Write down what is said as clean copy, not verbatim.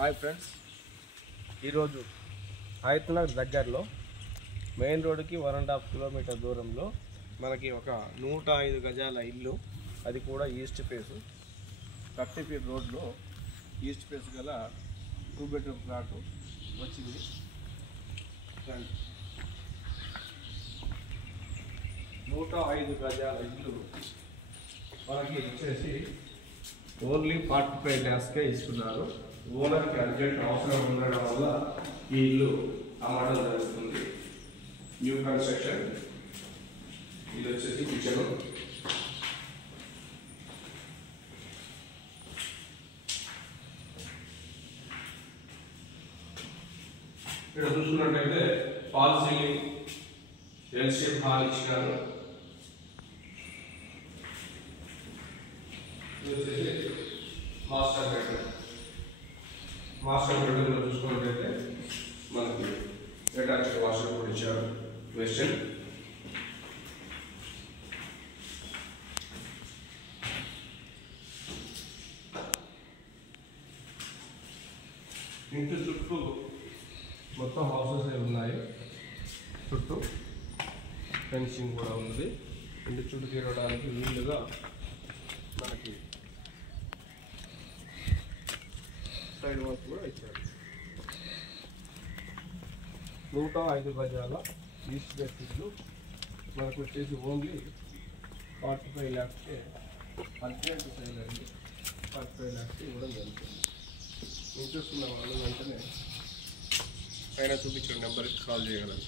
Hi friends, ఈరోజు హయత్నగర్ దగ్గరలో main రోడ్డుకి 1.5 కిలోమీటర్ దూరంలో మనకి ఒక 105 గజాల ఇల్లు, అది కూడా ఈస్ట్ ఫేసు 30 ఫీట్ రోడ్లో ఈస్ట్ ఫేస్ గల 2 బెడ్రూమ్ ఫ్లాట్ వచ్చింది. 105 గజాల ఇల్లు మనకి వచ్చేసి ఓన్లీ 45 lakhsకే ఇస్తున్నారు. ఓనర్కి అర్జెంట్ అవసరం ఉండడం వల్ల ఈ ఇల్లు అమ్మడం జరుగుతుంది. New construction. ఇది వచ్చేసి కిచెన్. ఇక్కడ చూసుకున్నట్టయితే fall ceiling, L shape hall ఇచ్చినారు. ఇది వచ్చేసి మాస్టర్ బెడ్రూమ్. మాస్టర్ బెడ్రూమ్లో చూసుకున్నట్టయితే మనకి అటాచ్డ్ వాష్రూమ్ కూడా ఇచ్చారు. వెస్టర్న్. ఇంటి చుట్టూ మొత్తం హౌసెస్ ఉన్నాయి. చుట్టూ ఫెన్సింగ్ కూడా ఉంది. ఇంటి చుట్టూ తిరగడానికి వీలుగా మనకి సైడ్ వర్క్ కూడా ఇచ్చారు. 105 గజాల ఈస్ట్ ఫేస్ ఇల్లు మనకు వచ్చేసి ఓన్లీ 45 lakhsకే అర్జెంట్ సేల్ అండి. 45 lakhs ఇవ్వడం జరుగుతుంది. ఇంట్రెస్ట్ ఉన్న వాళ్ళు వెంటనే పైన చూపించిన నెంబర్కి కాల్ చేయగలరు.